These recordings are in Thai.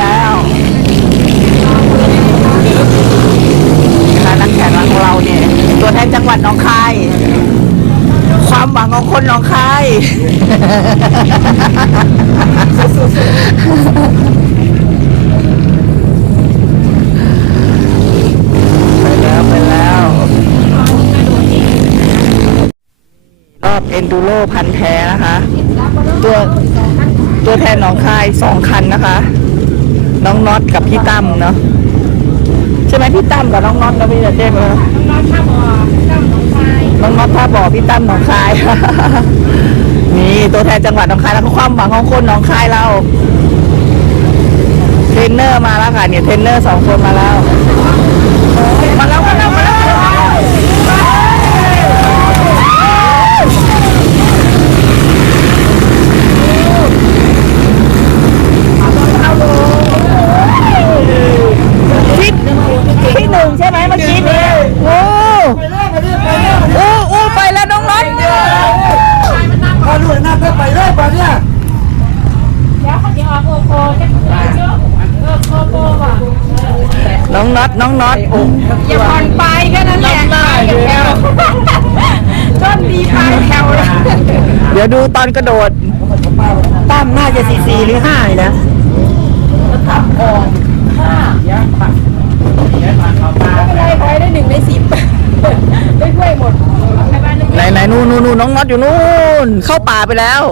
แล้วนะคะนักแข่งของเราเนี่ย ตัวแทนจังหวัดหนองคาย ความหวังของคนหนองคายไปแล้วไปแล้วรอบเอนดูโรพันแท้นะคะ ตัวตัวแทนหนองคายสองคันนะคะ น้องน็อตกับพี่ตั้มเนาะใช่ไหมพี่ตั้มกับน้องน็อตนะพี่เจ๊เนาะน้องน็อตท่าบ่อพี่ตั้มหนองคาย นี่ตัวแทนจังหวัดหนองคายแล้วก็ความหวังของคนหนองคายเรา เทรนเนอร์มาแล้วค่ะเนี่ยเทรนเนอร์สองคนมาแล้ว มาแล้วมาแล้วมาแล้วที่ที่หนึ่งใช่ไหมเมื่อกี้นี้โอ้โอ้โอ้ไปแล้วน้องน็อต พอรู้หน้าก็ไปเลยป่ะเนี่ย น้องน็อตน้องน็อตโอ้อย่าผ่อนไปแค่นั้นแหละอย่าแถวต้นดีไปแถวเลยเดี๋ยวดูตอนกระโดด ตั้มน่าจะสี่สี่หรือห้านะไม่ได้ไปได้หนึ่งในสิบได้กล้วยหมดไหนไหนนู่นนู่นนู่นน้องน็อตอยู่นู่นเข้าป่าไปแล้ว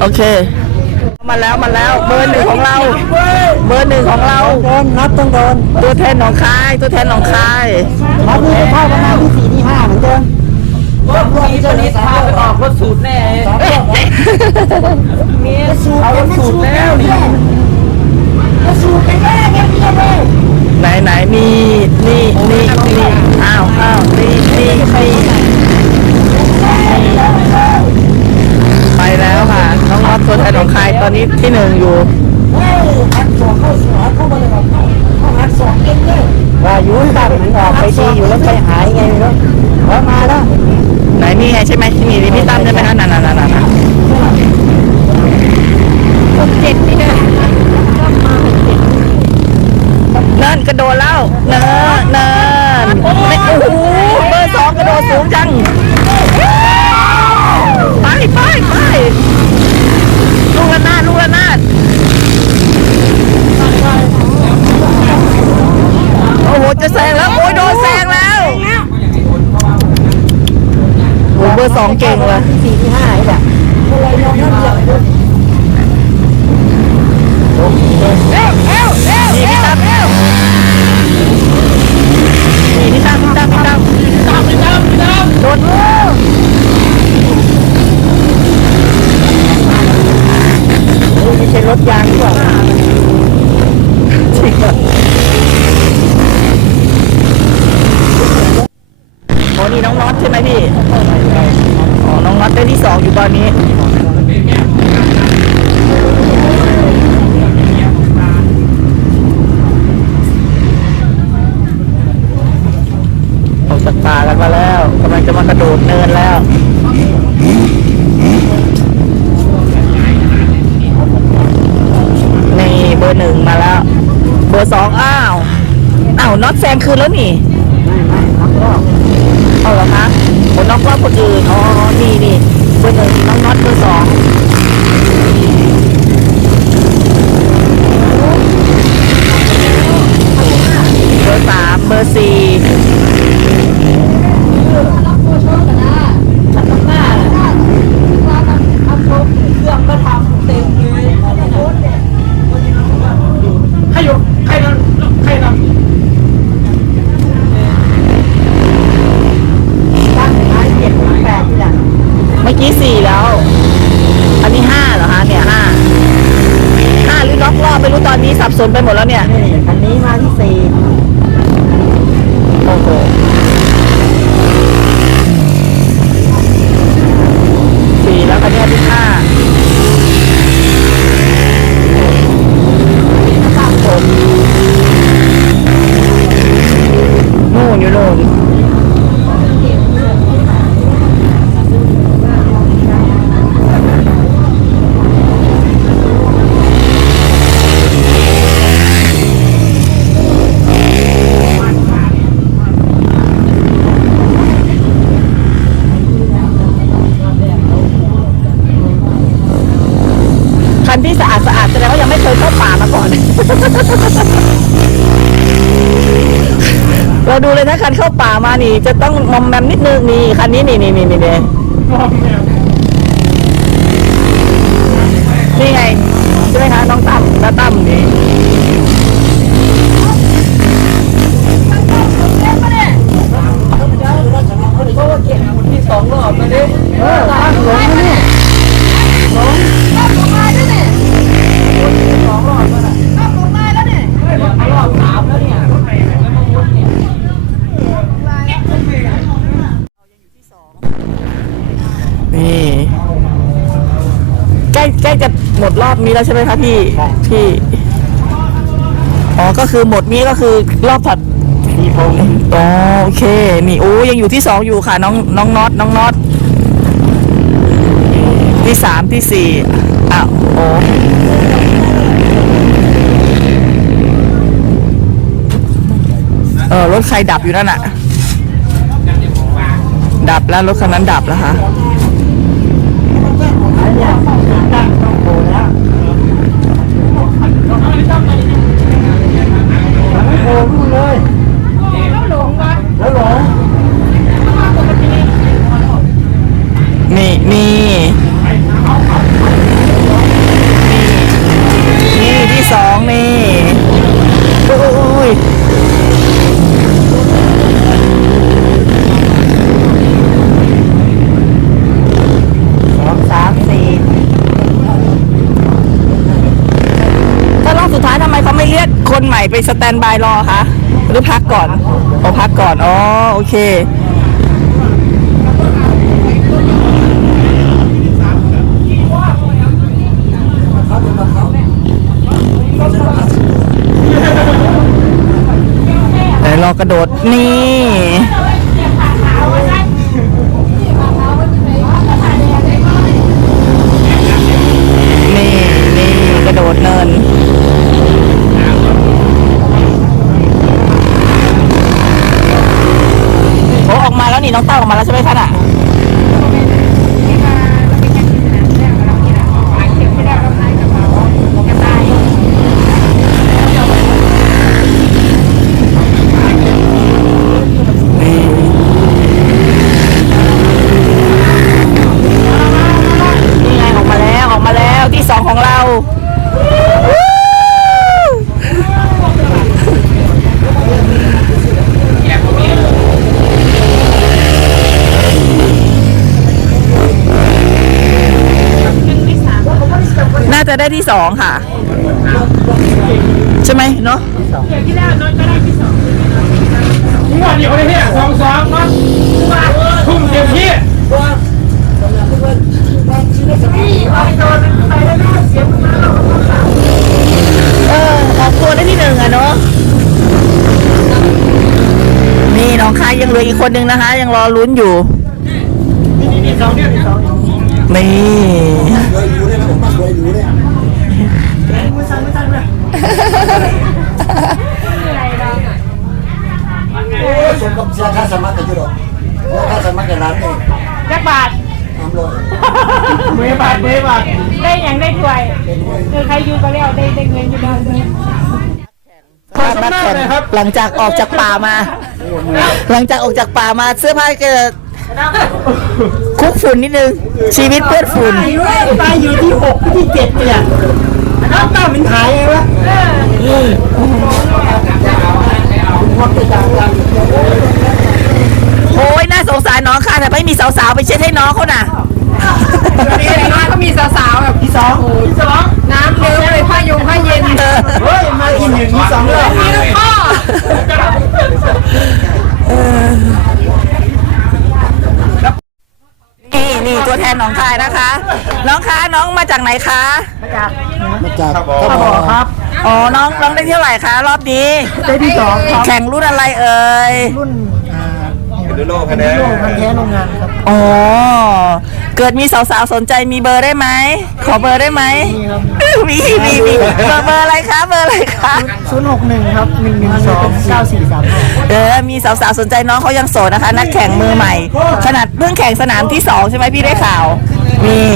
โอเค มาแล้วมาแล้วเบอร์หนึ่งของเรา เบอร์หนึ่งของเราโดนนับต้องโดนตัวแทนหนองคายตัวแทนหนองคายนับนี่จะเข้าประมาณที่สี่ที่ห้าเหมือนเดิมรถรวมจะนี้พาไปออกรถสูตรแน่สองรอบมีสูตรเอารถสูตรแล้วนี่สูตรไปแน่เนี่ยพี่เลยไหนไหนนี่นี่นี่นี่อ้าวอ้าวนี่นี่นี่ไป แล้วค่ะ น้องน็อตตัวแทนหนองคายตอนนี้ที่หนึ่งอยู่เฮ้ยหักสองเข้าสวนเข้ามาเลยแบบเข้าหักสองเองเลยว่าอยู่ตั้มมันออกไปดีอยู่แล้วไปหายไงไม่รู้พอมาแล้วไหนนี่ไงใช่ไหมที่นี่พี่ตั้มใช่ไหมคะนั่นนั่นนั่นนั่นเจ็ดนี่นะเนินกระโดดแล้วเนินเนินโอ้โหเบอร์สองกระโดดสูงจัง ไปไปไปลูกระนาดลูกระนาดโอ้โหจะแซงแล้วโอ้ยโดนแซงแล้วโอ้โหเบอร์สองเก่งเลยที่สี่ที่ห้าไอ้แบบอะไรยอมรับอย่างนี้นี่พี่ตั้มนี่พี่ตั้มพี่ตั้มพี่ตั้มพี่ตั้มพี่ตั้มโดน ไม่ใช่รถยางหรือเปล่าจริงเหรอโอ้นี่น้องน็อตใช่ไหมพี่ อ๋อ น้องน็อตได้ที่สองอยู่ตอนนี้ ออกจากป่ากันมาแล้วกำลังจะมากระโดดเนินแล้ว นี่เบอร์หนึ่งมาแล้ว เบอร์สองอ้าว อ้าว นแซงคืนแล้วนี่ไม่ไม่ครับก็เอาเหรอคะคนล็อกรอบคนอื่นอ๋อนี่นี่เบอร์หนึ่งน้องน็อตเบอร์สองเบอร์สามเบอร์สี่เมื่อ กี้สี่แล้ว อันนี้ห้าเหรอคะเนี่ยห้าห้าหรือน็อกรอบไม่รู้ตอนนี้สับสนไปหมดแล้วเนี่ยนี่คันนี้มาที่สี่โอ้โหสี่แล้วคันนี้ที่ห้านู่นอยู่นู่น เราดูเลยนะคันเข้าป่ามานี่ จะต้องมอมแมมนิดนึงนี่คันนี้นี่นี่นี่นี่นี่นี่ไงใช่ไหมคะน้องตั้มน้าตั้มนี่ นี่ ใกล้ใกล้จะหมดรอบนี้แล้วใช่ไหมคะพี่ พี่ อ๋อ ก็คือหมดนี้ก็คือรอบถัดมีพงอ๋อโอเค นี่โอ้ยังอยู่ที่สองอยู่ค่ะ น้องน้องน็อตน้องน็อตที่สามที่สี่อ้าวโอ้เออรถใครดับอยู่นั่นอะดับแล้วรถคันนั้นดับแล้วค่ะ Yeah. ไปสแตนบายรอคะหรือพักก่อนโอพักก่อนอ๋อโอเคไหนรอกระโดดนี่นี่กระโดดเนิน โอ้ออกมาแล้วนี่น้องเต้าออก มาแล้วใช่ไหมท่านอะ นี่ไงออกมาแล้วออกมาแล้วที่สองของเราน่า จะได้ที่สองค่ะ ใช่ไหมเนาะงวดเดียวเลยเนี่สองสองเนาทุ่มเต็มที่เออออกตัวได้ที่หนึ่งอะเนาะนี่น้องคายยังเหลืออีกคนนึงนะคะ ยังรอลุ้นอยู่นี่สองเนี่ย สองนี่สมกับเสียค่าสมัครกันอยู่หรอกเสียค่าสมัครกันร้านเองจักบาท ทำเลยเมย์บาทเมย์บาทได้อย่างได้ถ้วยคือใครอยู่ก็แล้วได้ได้เงินอยู่แล้วมาแข่งหลังจากออกจากป่ามา หลังจากออกจากป่ามาเสื้อผ้าก็คุกฝุ่นนิดนึง ชีวิตเปื้อนฝุ่นไปอยู่ที่หกที่เจ็ดเนี่ย น้ำตามันหายไงวะโอ้ยน่าสงสารน้องค่ะแต่ไม่มีสาวๆไปเช็ดให้น้องเขาน่ะน้องก็มีสาวๆแบบที่สองที่สองน้ำเลี้ยวเลยผ้ายงผ้าเย็นเฮ้ยมากินหนึ่งที่สองเลยพ่อนี่นี่ตัวแทนน้องคายนะคะ น้องคะน้องมาจากไหนคะ มาจาก ข้าวบอครับ อ๋อ น้องน้องได้เท่าไหร่คะรอบนี้ ได้ที่สองครับแข่งรุ่นอะไรเอ่ย รุ่นอ่าดูโลคะแนนโลพันแท้โรงงานครับ อ๋อ เกิดมีสาวๆสนใจมีเบอร์ได้ไหม ขอเบอร์ได้ไหม มีมีมีเบอร์เบอร์อะไรคะ เบอร์อะไรคะศูนย์หกหนึ่งครับหนึ่งหนึ่งสองเก้าสี่สามเออ มีสาวๆสนใจน้องเขายังโสดนะคะ นักแข่งมือใหม่ ขนาดเพิ่งแข่งสนามที่สองใช่ไหมพี่ได้ข่าว นี่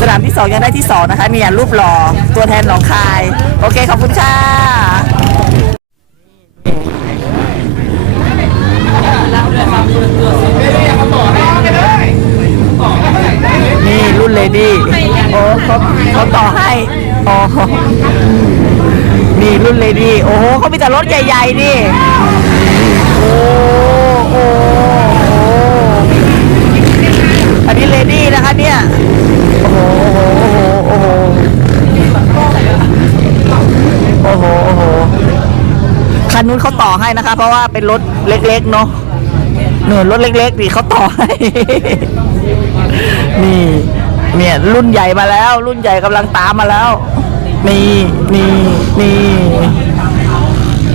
สนามที่2ยังได้ที่2นะคะเนี่ยรูปหล่อตัวแทนหนองคาย โอเค ขอบคุณค่ะนี่รุ่นเลดี้โอ้เขาเขาต่อให้โอ้นี่รุ่นเลดี้โอ้โหเขามีแต่รถใหญ่ๆดิโอ้โอ้อันนี้เลดี้นะคะเนี่ย อ้โหโอ้โหโอ้โหคันนู้นเขาต่อให้นะคะ เพราะว่าเป็นรถเล็กๆเนาะหนูรถเล็กๆนี่เขาต่อให้ นี่ เนี่ย รุ่นใหญ่มาแล้ว รุ่นใหญ่กำลังตามมาแล้ว นี่นี่นี่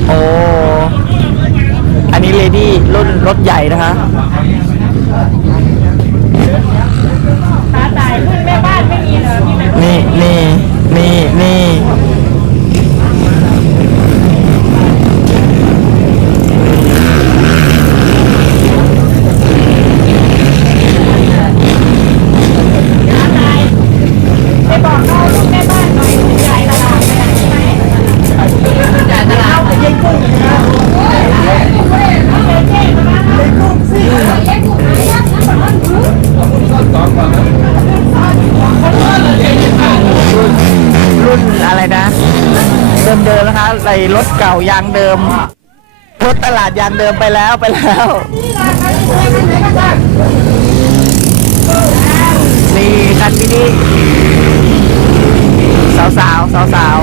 โอ้อันนี้เลดี้รุ่นรถใหญ่นะคะตาตายรุ่นแม่บ้านไม่มีเหรอมีแต่นี่นี่นี่นี่ ยางเดิมรถตลาดยางเดิมไปแล้วไปแล้ว นี่คันมินิสาวสาวสาวสาว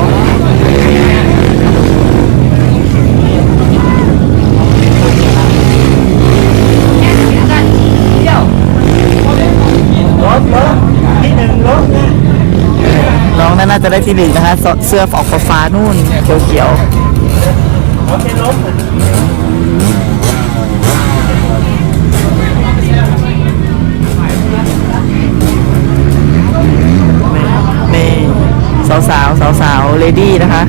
น้องนั่นน่าจะได้ที่หนึ่งนะคะเสื้อออกฟ้านู่นเขียวๆ นี่สาวสาวสาวสาวเลดี้นะคะ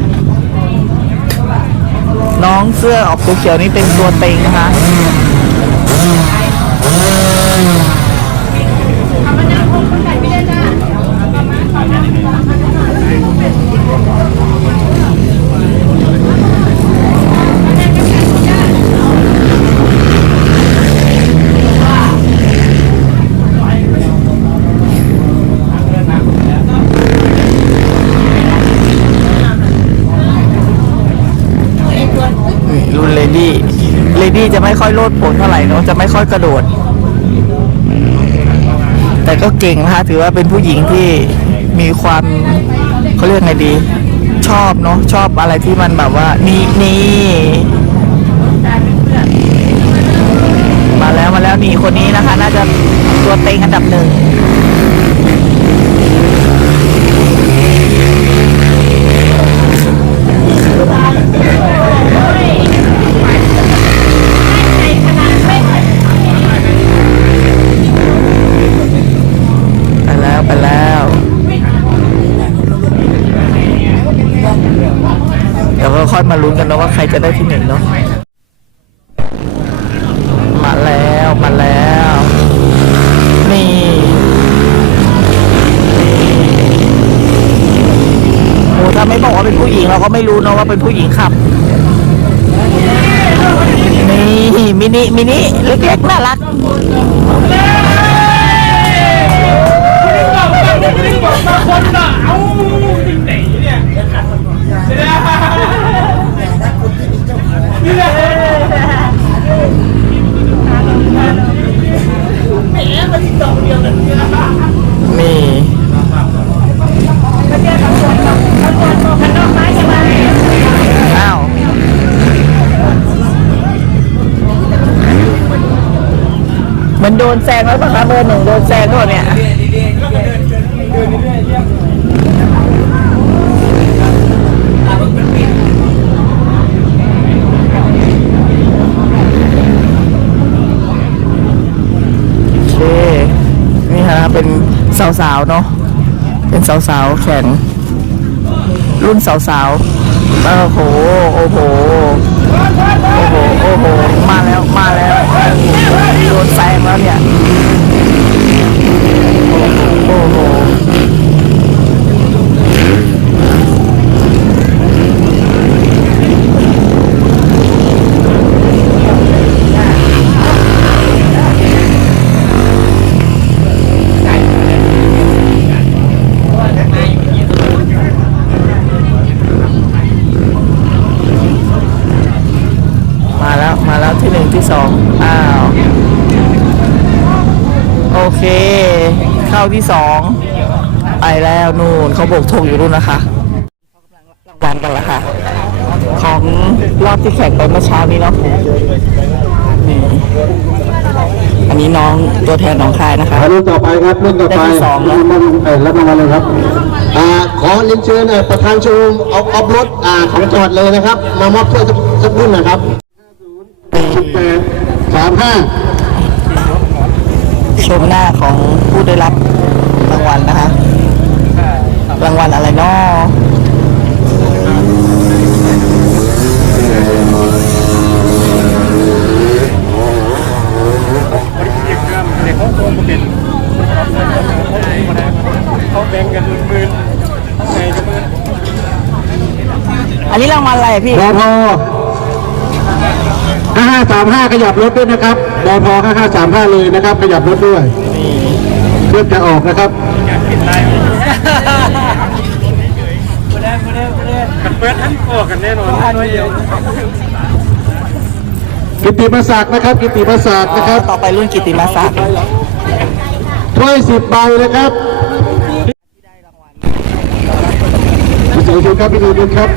น้องเสื้อออกเขียวนี่เป็นตัวเต็งนะคะ จะไม่ค่อยโลดโผนเท่าไหร่เนาะจะไม่ค่อยกระโดด แต่ก็เก่งนะคะถือว่าเป็นผู้หญิงที่มีความเขาเรียกไงดี ชอบเนาะชอบอะไรที่มันแบบว่า นี่นี่มาแล้วมาแล้วนี่คนนี้นะคะ น่าจะตัวเต็งอันดับหนึ่ง อยมาลุ้นกันเนอะว่าใครจะได้ที่หนึ่งเนาะมาแล้วมาแล้ว นี่โอ้ถ้าไม่บอกว่าเป็นผู้หญิงเราก็ไม่รู้เนอะว่าเป็นผู้หญิงขับ นี่มินิมินิเล็กๆน่ารักบอกมาคนละเอาริงไหนเนี่ยแหมมัน มีมันเนี่ยนี่อ้าวมือนโดนแซงแล้วป่ะคะเบอร์หนึ่งโดนแซงก่อนเนี่ย โอเค นี่ฮะ เป็นสาวๆเนาะเป็นสาวๆแข่งรุ่นสาวๆโอ้โหโอ้โหโอ้โหโอ้โหมาแล้วมาแล้วโดนแซงแล้วเนี่ยโอ้โห เแล้วที่หนึ่งที่สองอ้าว โอ เค เข้าที่สองไปแล้วนู่นเขาโบกธงอยู่นู่นนะคะรางวัลกันละค่ะ ของรอบที่แข่งไปเมื่อเช้านี้เนาะนี่อันนี้น้องตัวแทนน้องคายนะคะรุ่นต่อไปครับรุ่นต่อไปได้ที่สองแล้วรุ่นเอ่อรับรางวัลเลยครับอ่าขอเรียนเชิญเอ่อประธานชูเอาออฟรถอ่าของจังหวัดเลยนะครับ มามอบถ้วยสักสักรุ่นนะครับสิบแปดสามห้า ชมหน้าของผู้ได้รับรางวัลนะคะ รางวัลอะไรเนาะเขาแบ่งกันหมื่นไงก็หมื่นอันนี้รางวัลอะไรพี่บอพห้าห้าสามห้าขยับรถด้วยนะครับ บอพห้าห้าสามห้าเลยนะครับ ขยับรถด้วยเพื่อจะออกนะครับกันเปิดทั้งโอกันแน่นอนน้อยเดียวกิตติมศักดิ์นะครับ กิตติมศักดิ์นะครับ ต่อไปรุ่นกิตติมาศักดิ์ถ้วยสิบใบนะครับพี่เสรีครับพี่ดูดูครับ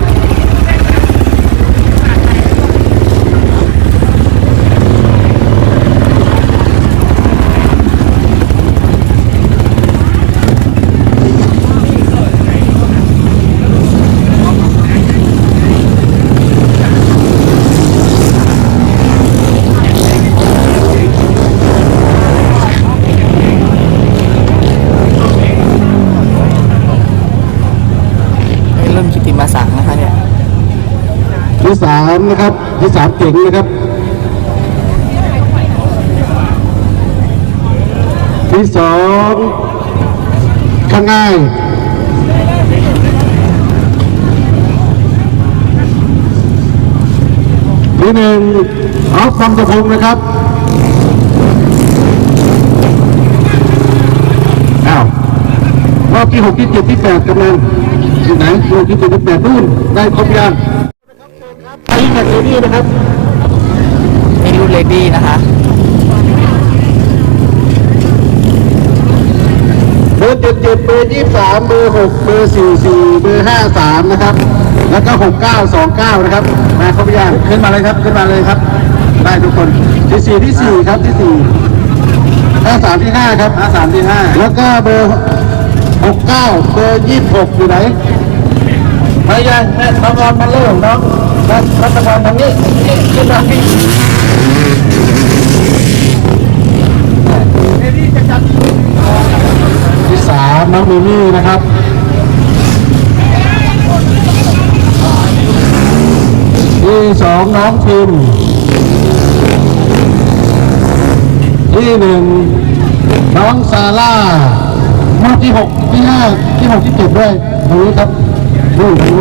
มาศักดิ์นะคะเนี่ยที่สามนะครับที่สามเก่งนะครับ ที่สองข้างง่ายที่หนึ่งออฟฟังตะพงศ์นะครับอ้าวรอบที่หกที่เจ็ดที่แปดกำลัง ที่ไหนรอบที่เจ็ดที่แปดนู่นได้ครบยังไปจากที่นี่นะครับนี่รุ่นเลดี้นะคะเบอร์เจ็ดเจ็ดเบอร์ยี่สามเบอร์หกเบอร์สี่สี่เบอร์ห้าสามนะครับ แล้วก็หกเก้าสองเก้านะครับ มาครบยังขึ้นมาเลยครับขึ้นมาเลยครับ ได้ทุกคนที่สี่ที่สี่ครับที่สี่ห้าสามที่ห้าครับห้าสามที่ห้าแล้วก็เบอร์ หกเก้าเบอร์ยี่สิบหกอยู่ไหนไมายังแม่ทำงานมาเริ่มน้องรัฐรัฐบาลทางนี้นี่ขึ้นมาที่ที่สามน้องมิมี่นะครับที่สองน้องพิมที่หนึ่งน้องซาร่า รอบที่หกที่ห้าที่หกที่เจ็ดด้วยตรงนี้ครับดูดู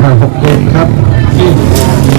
ห้าหกเจ็ดครับ